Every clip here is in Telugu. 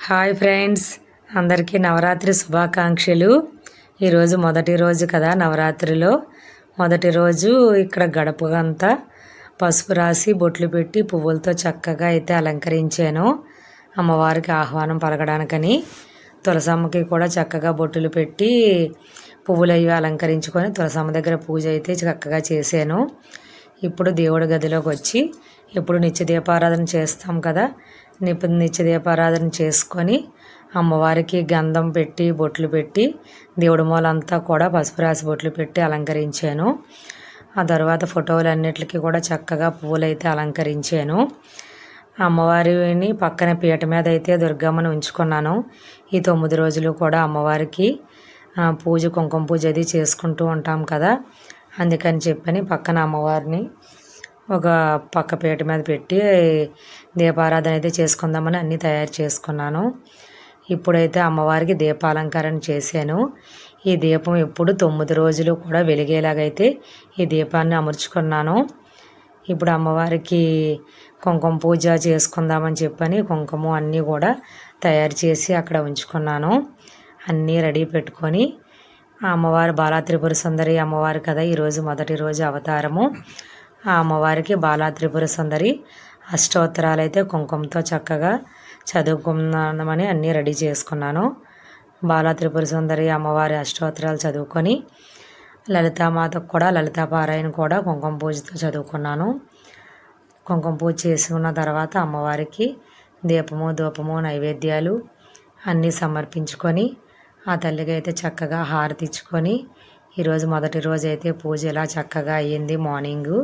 Hi friends. అందరికీ నవరాత్రి శుభాకాంక్షలు. ఈరోజు మొదటి రోజు కదా నవరాత్రిలో. మొదటి రోజు ఇక్కడ గడపగంతా పసుపు రాసి బొట్లు పెట్టి పువ్వులతో చక్కగా అయితే అలంకరించాను. అమ్మవారికి ఆహ్వానం పలకడానికని తులసమ్మకి కూడా చక్కగా బొట్టులు పెట్టి పువ్వులు అవి అలంకరించుకొని తులసమ్మ దగ్గర పూజ అయితే చక్కగా చేశాను. ఇప్పుడు దేవుడి గదిలోకి వచ్చి ఇప్పుడు నిత్య దీపారాధన చేస్తాం కదా నిత్య దీపారాధన చేసుకొని అమ్మవారికి గంధం పెట్టి బొట్లు పెట్టి దేవుడి మూలంతా కూడా పసుపు రాసి బొట్లు పెట్టి అలంకరించాను. ఆ తర్వాత ఫోటోలు అన్నిటికీ కూడా చక్కగా పువ్వులైతే అలంకరించాను. అమ్మవారిని పక్కన పీట మీద అయితే దుర్గమ్మను ఉంచుకున్నాను. ఈ తొమ్మిది రోజులు కూడా అమ్మవారికి పూజ కుంకుమ పూజ అది చేసుకుంటూ ఉంటాం కదా. అందుకని చెప్పని పక్కన అమ్మవారిని ఒక పక్క పీట మీద పెట్టి దీపారాధన అయితే చేసుకుందామని అన్నీ తయారు చేసుకున్నాను. ఇప్పుడైతే అమ్మవారికి దీపాలంకరణ చేశాను. ఈ దీపం ఎప్పుడు తొమ్మిది రోజులు కూడా వెలిగేలాగైతే ఈ దీపాన్ని అమర్చుకున్నాను. ఇప్పుడు అమ్మవారికి కుంకుమ పూజ చేసుకుందామని చెప్పని కుంకుమ అన్నీ కూడా తయారు చేసి అక్కడ ఉంచుకున్నాను. అన్నీ రెడీ పెట్టుకొని అమ్మవారు బాలా త్రిపుర సుందరి అమ్మవారు కదా ఈరోజు మొదటి రోజు అవతారము. ఆ అమ్మవారికి బాలాత్రిపుర సుందరి అష్టోత్తరాలు అయితే కుంకుమతో చక్కగా చదువుకున్నామని అన్నీ రెడీ చేసుకున్నాను. బాలాత్రిపుర సుందరి అమ్మవారి అష్టోత్తరాలు చదువుకొని లలితామాతకు కూడా లలితాపారాయణ కూడా కుంకుమ పూజతో చదువుకున్నాను. కుంకుమ పూజ చేసుకున్న తర్వాత అమ్మవారికి దీపము ధూపము నైవేద్యాలు అన్నీ సమర్పించుకొని ఆ తల్లికి అయితే చక్కగా హారతి ఇచ్చుకొని ఈరోజు మొదటి రోజు అయితే పూజ ఇలా చక్కగా అయ్యింది మార్నింగు.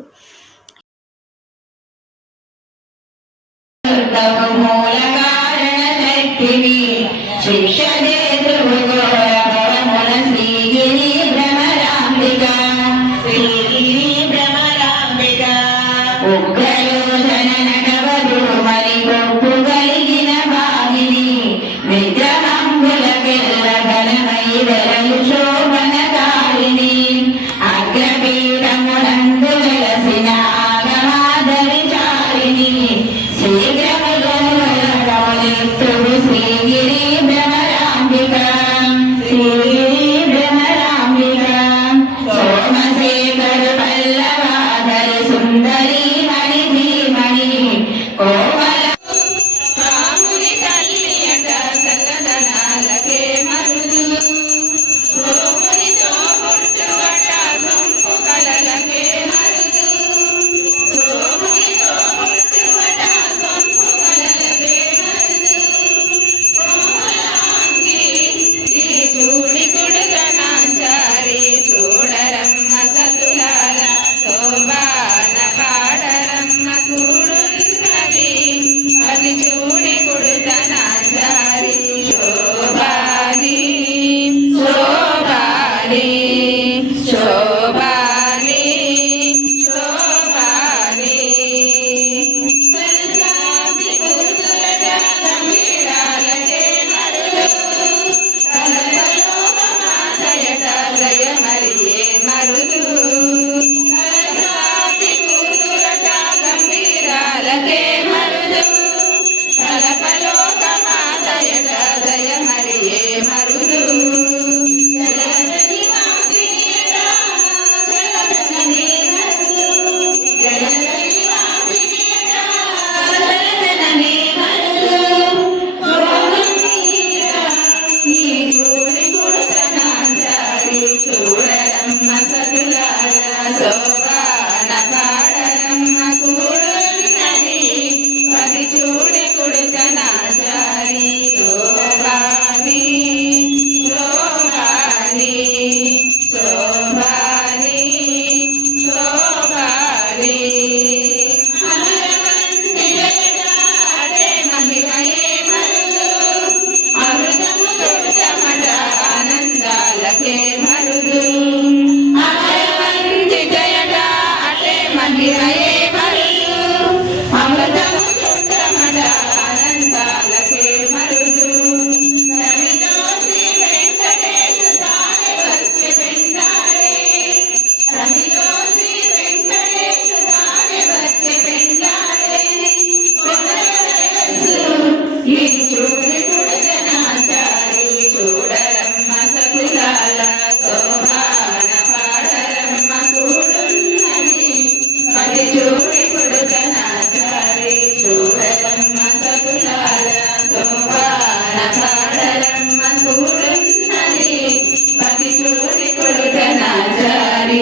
Спасибо.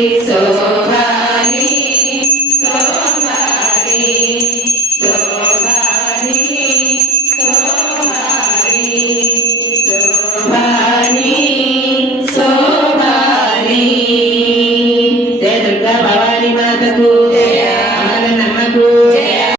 so.